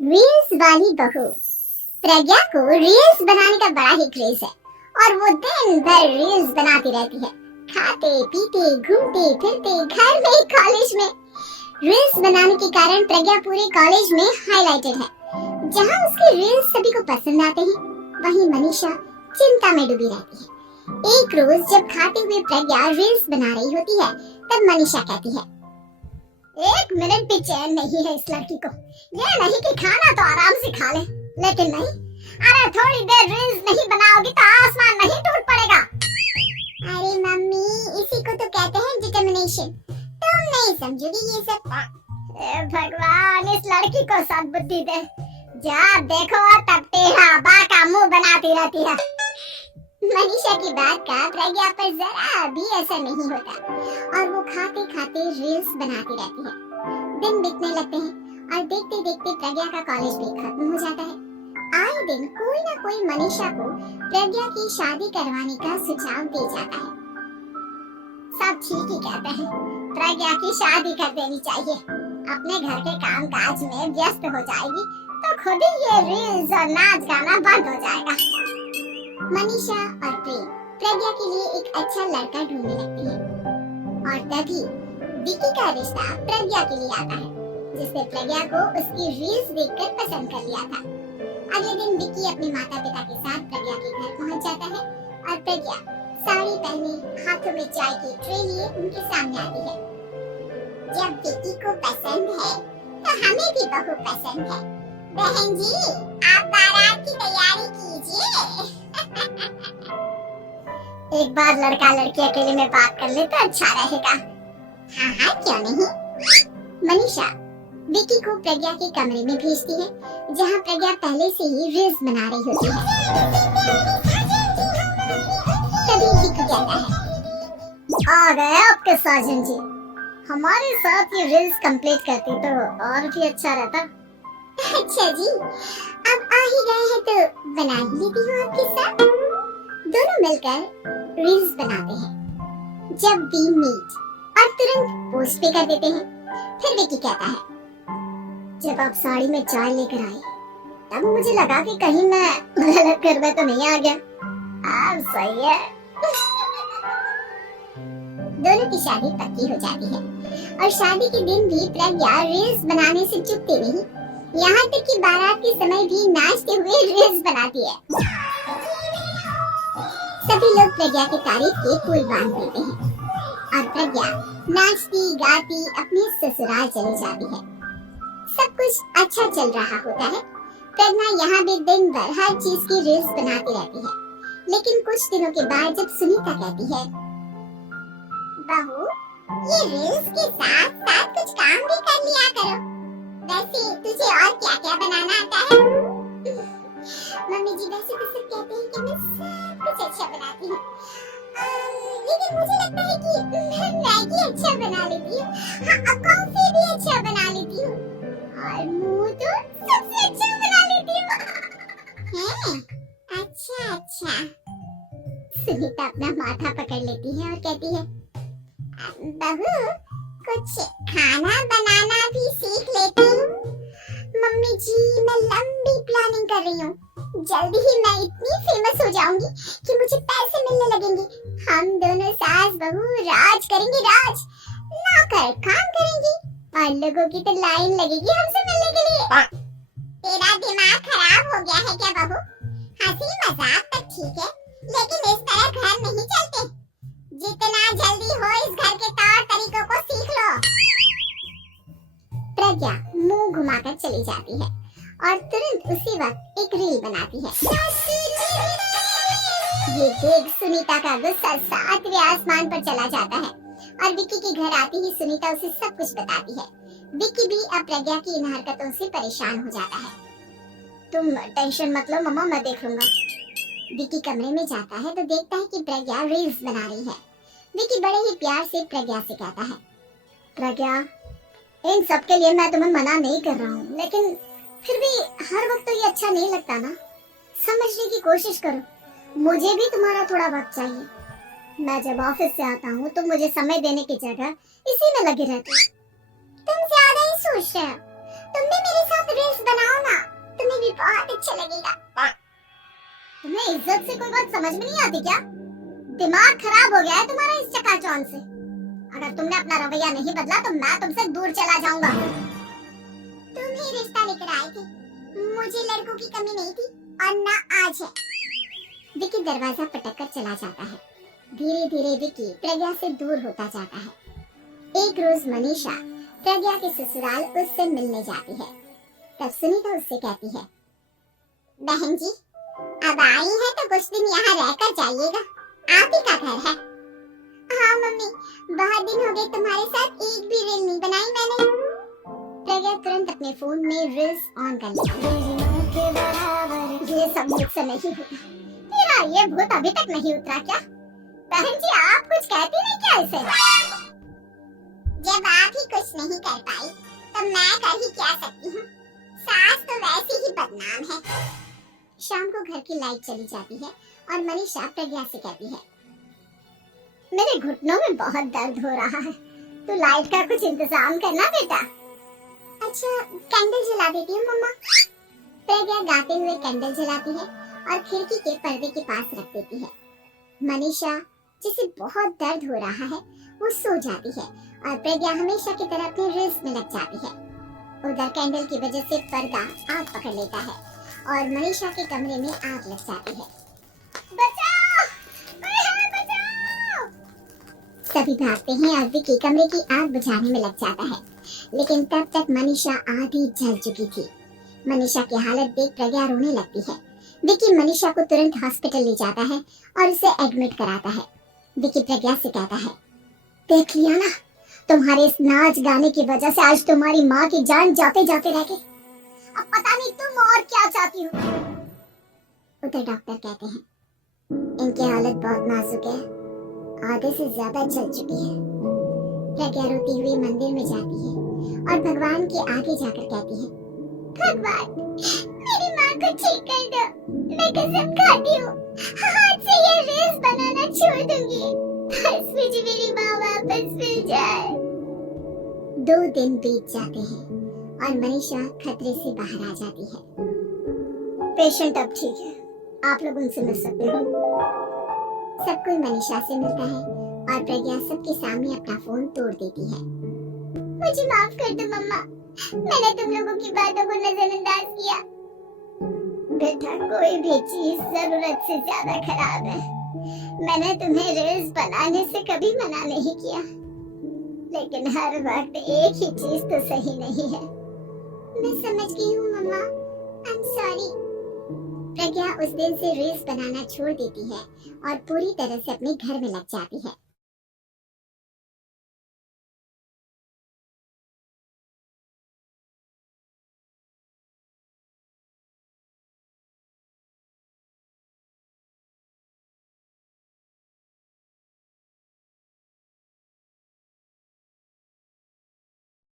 Reels वाली बहू। प्रज्ञा को रील्स बनाने का बड़ा ही क्रेज है और वो दिन भर रील्स बनाती रहती है। खाते पीते घूमते फिरते घर में कॉलेज में रील्स बनाने के कारण प्रज्ञा पूरे कॉलेज में हाईलाइटेड है। जहां उसकी रील्स सभी को पसंद आते हैं, वहीं मनीषा चिंता में डूबी रहती है। एक रोज जब खाते हुए प्रज्ञा रील्स बना रही होती है, तब मनीषा कहती है, एक मिनट भी चैन नहीं है इस लड़की को। ये नहीं कि खाना तो आराम से खा ले, लेकिन नहीं, अरे थोड़ी देर रील्स नहीं बनाओगी तो आसमान नहीं टूट पड़ेगा। अरे मम्मी, इसी को तो कहते हैं डिटर्मिनेशन। तुम नहीं समझोगी ये सब। भगवान, इस लड़की को सद्बुद्धि दे। जब देखो तब टेढ़ा बाका मुंह बनाती रहती है। मनीषा की बात का प्रज्ञा पर जरा भी असर नहीं होता और वो खाते खाते रील्स बनाती रहती है। दिन बीतने लगते हैं और देखते देखते प्रज्ञा का कॉलेज भी खत्म हो जाता है। आए दिन कोई ना कोई मनीषा को प्रज्ञा की शादी करवाने का सुझाव दे जाता है। सब ठीक ही कहते हैं, प्रज्ञा की शादी कर देनी चाहिए। अपने घर के काम काज में व्यस्त हो जाएगी तो खुद ही ये रील्स और नाच गाना बंद हो जाएगा। मनीषा और प्रेम प्रज्ञा के लिए एक अच्छा लड़का ढूंढने लगती है और तभी विकी का रिश्ता प्रज्ञा के लिए आता है, जिसने प्रज्ञा को उसकी रील्स देखकर पसंद कर लिया था। अगले दिन विकी अपने माता पिता के साथ प्रज्ञा के घर पहुंच जाता है और प्रज्ञा साड़ी पहने हाथों में चाय की ट्रे लिए उनके सामने आती है। जब विकी को पसंद है तो हमें भी बहू पसंद है। बहन जी, आप बारात की तैयारी कीजिए। एक बार लड़का लड़की अकेले में बात कर ले तो अच्छा रहेगा। हाँ हाँ, क्यों नहीं। मनीषा विकी को प्रज्ञा के कमरे में भेजती है, जहाँ प्रज्ञा पहले से ही रील्स बना रही होती है। तभी विकी कहता है, आ गए आपके साजन जी। हमारे साथ ये रील्स कंप्लीट करती तो और भी अच्छा रहता। अच्छा जी, अब आ ही गए हैं तो बना ही लेती हूँ आपके साथ। दोनों मिलकर रील्स बनाते हैं। जब वी मीट और तुरंत पोस्ट भी कर देते हैं। फिर विकी कहता है, जब आप साड़ी में चाय लेकर आए तब मुझे लगा कि कहीं मैं गलत करने तो नहीं आ गया। अब सही है। दोनों की शादी पक्की हो जाती है और शादी के दिन भी प्रज्ञा रील्स बनाने से चूकती नहीं। यहाँ तक कि बारात के समय भी नाचते हुए रील्स बनाती है। सभी लोग प्रज्ञा की तारीफ के पुल बांध देते हैं और प्रज्ञा नाचती गाती अपने ससुराल चली जाती है। सब कुछ अच्छा चल रहा होता है। प्रज्ञा यहाँ भी दिन भर हर चीज की रील्स बनाती रहती है। लेकिन कुछ दिनों के बाद जब सुनीता कहती है, बहू, ये रील्स के साथ साथ कुछ काम भी कर लिया करो। वैसे तुझे और क्या क्या बनाना आता है? मम्मी जी, वैसे तो सब कहते हैं कि मैं सब कुछ अच्छा बनाती हूँ, लेकिन मुझे लगता है कि मैं मैगी अच्छा बना लेती हूँ। हाँ, कॉफी भी अच्छा बना लेती हूँ और मुंह तो सबसे अच्छा बना लेती हूँ। अच्छा अच्छा। सुनीता अपना माथा पकड़ लेती है और कहती है, बहू, कुछ खाना बनाना भी सीख लेती हूँ। मम्मी जी, मैं लंबी प्लानिंग कर रही हूँ। जल्दी ही मैं इतनी फेमस हो जाऊंगी कि मुझे पैसे मिलने लगेंगे। हम दोनों सास बहू राज करेंगे, राज। नौकर काम करेंगे और लोगों की तो लाइन लगेगी हमसे मिलने के लिए। तेरा दिमाग खराब हो गया है क्या बहू? हंसी मजाक तक ठीक है, लेकिन इस तरह घर नहीं चलते। जितना जल्दी हो इस घर के तौर तरीकों को सीख लो। प्रज्ञा मुंह घुमाकर चली जाती है और तुरंत उसी वक्त एक रील बनाती है। ये देख सुनीता का गुस्सा 7वें आसमान पर चला जाता है और विकी के घर आती ही सुनीता उसे सब कुछ बताती है। विकी भी अब प्रज्ञा की इन हरकतों से परेशान हो जाता है। तुम टेंशन मत लो मम्मा, मैं देख लूंगा। विकी कमरे में जाता है तो देखता है कि प्रज्ञा रील्स बना रही है। विकी बड़े ही प्यार से प्रज्ञा से कहता है, प्रज्ञा, इन सब के लिए मैं तुम्हें मना नहीं कर रहा हूँ, लेकिन फिर भी हर वक्त तो ये अच्छा नहीं लगता ना। समझने की कोशिश करो, मुझे भी तुम्हारा थोड़ा वक्त चाहिए। मैं जब ऑफिस से आता हूँ तो मुझे समय देने की जगह इसी में लगे रहते हो। तुम ज्यादा ही सोच रहे हो। तुम भी मेरे साथ रील्स बनाओ ना। इज्जत से कोई बात समझ में नहीं आती क्या? दिमाग खराब हो गया है तुम्हारा इस चकाचौंध से। अगर तुमने अपना रवैया नहीं बदला तो मैं तुमसे दूर चला जाऊंगा। तुम ही रिश्ता लेकर आए थे, मुझे लड़कों की कमी नहीं थी और ना आज है। विकी दरवाजा पटक कर चला जाता है। धीरे धीरे विकी प्रज्ञा से दूर होता जाता है। एक रोज मनीषा प्रज्ञा के ससुराल उससे मिलने जाती है। तब सुनीता उससे कहती है, बहन जी अब आई है तो कुछ दिन यहाँ रहकर जाइएगा, आप ही का घर है। हाँ मम्मी, बहुत दिन हो गए तुम्हारे साथ एक भी रील नहीं बनाई मैंने। प्रज्ञा तुरंत अपने फोन में रील्स ऑन कर लेती है। ये सब मुझसे नहीं होता। तेरा ये भूत अभी तक नहीं उतरा क्या? बहन जी आप कुछ कहती नहीं क्या इसे? जब आप ही कुछ नहीं कर पाई तो मैं कर ही क्या सकती हूँ? सास तो वैसे ही बदनाम है। शाम को घर की लाइट चली जाती है और मनीषा प्रज्ञा से कहती है, मेरे घुटनों में बहुत दर्द हो रहा है, तू लाइट का कुछ इंतजाम करना बेटा। अच्छा कैंडल जला देती हूँ मम्मा। प्रज्ञा गाते हुए कैंडल जलाती है और खिड़की के पर्दे के पास रख देती है। मनीषा जिसे बहुत दर्द हो रहा है वो सो जाती है और प्रज्ञा हमेशा की तरह अपने रील्स में लग जाती है। उधर कैंडल की वजह से पर्दा आग पकड़ लेता है और मनीषा के कमरे में आग लग जाती है। बचाओ! कोई है, बचाओ! सभी भागते हैं और विकी कमरे की आग बुझाने में लग जाता है, लेकिन तब तक मनीषा आधी जल चुकी थी। मनीषा की हालत देख प्रज्ञा रोने लगती है। विकी मनीषा को तुरंत हॉस्पिटल ले जाता है और उसे एडमिट कराता है। विकी प्रज्ञा से कहता है, देख लिया ना, तुम्हारे इस नाच गाने की वजह से आज तुम्हारी माँ की जान जाते जाते रह गई। अब पता नहीं तुम और क्या चाहती हो। उधर डॉक्टर कहते हैं, इनकी हालत बहुत नाजुक है, आधे से ज्यादा चल चुकी है। प्रज्ञा रोती हुई मंदिर में जाती है और भगवान के आगे जाकर कहती है, भगवान मेरी माँ को ठीक कर दो, मैं कसम खाती हूँ आज से ये रील्स बनाना छोड़ दूंगी, बस मुझे मेरी माँ वापस मिल जाए। 2 दिन बीत जाते हैं और मनीषा खतरे से बाहर आ जाती है। पेशेंट अब ठीक है, आप लोग उनसे मिल सकते हो। सब कोई मनीषा से मिलता है और प्रज्ञा सबके सामने अपना फोन तोड़ देती है। मुझे माफ कर दो मम्मा, मैंने तुम लोगों की बातों को नजरअंदाज किया। बेटा कोई भी चीज जरूरत से ज्यादा खराब है। मैंने तुम्हें रील्स बनाने से कभी मना नहीं किया, लेकिन हर वक्त एक ही चीज तो सही नहीं है। मैं समझ गई हूँ मम्मा, आई एम सॉरी। प्रज्ञा उस दिन से रील्स बनाना छोड़ देती है और पूरी तरह से अपने घर में लग जाती है।